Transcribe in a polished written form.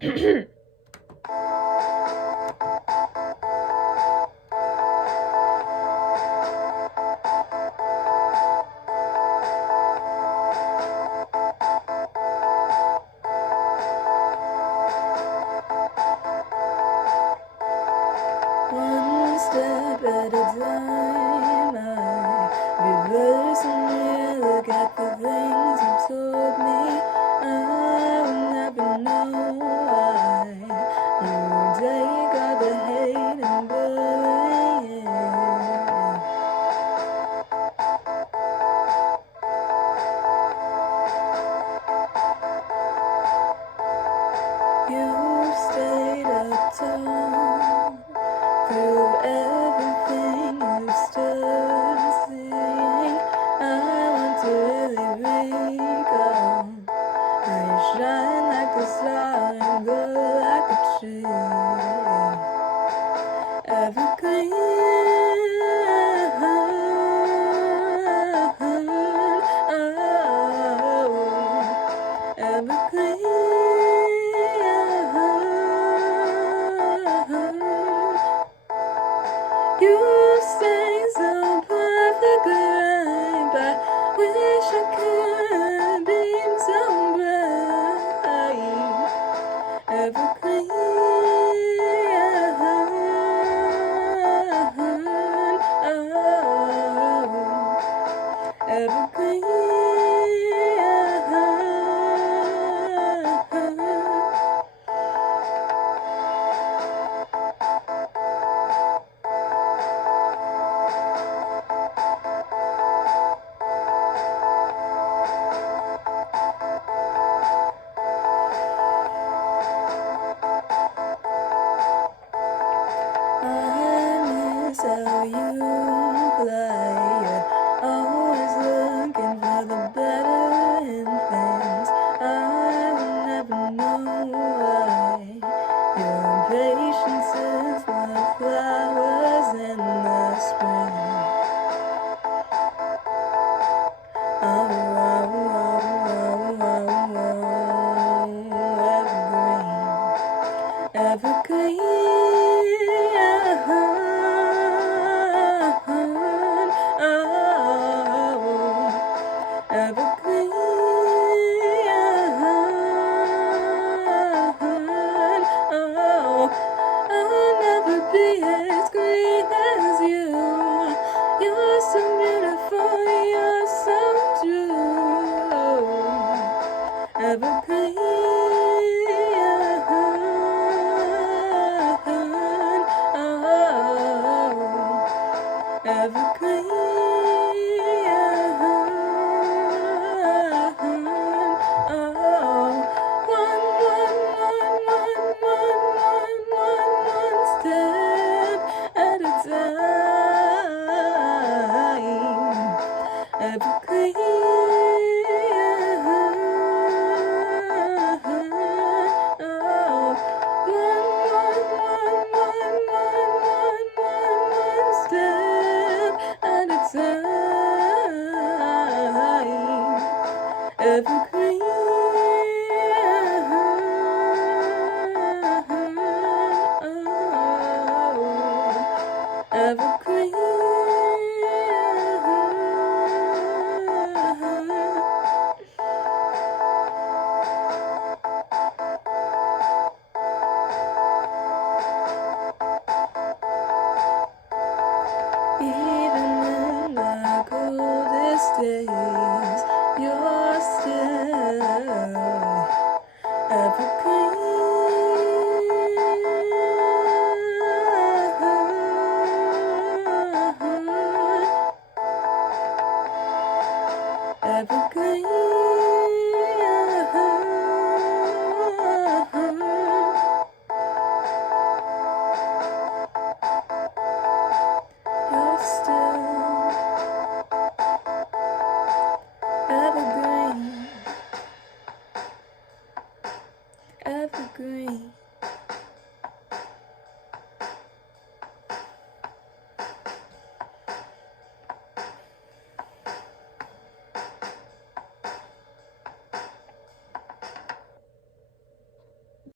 One step at a time, I reverse and relook at the things you told me. I'll never know why you take all the hate and bullying. You stayed up tall through everything you stood seeing. I want to really recall how you shine like a star and glow like a tree. Evergreen, oh, evergreen. You stay so perfectly right, but wish I could be so bright. Evergreen, oh, evergreen. How you fly, you're always looking for the better in things. I will never know why your patience is like flowers in the spring. Oh, oh, oh, oh, oh, evergreen, evergreen. Evergreen, oh, I'll never be as green as you. You're so beautiful, you're so true. Evergreen, oh, evergreen. Evergreen, one step at a time. Evergreen, oh, evergreen. Even in my coldest days, you're still evergreen. Evergreen. You're still evergreen, evergreen.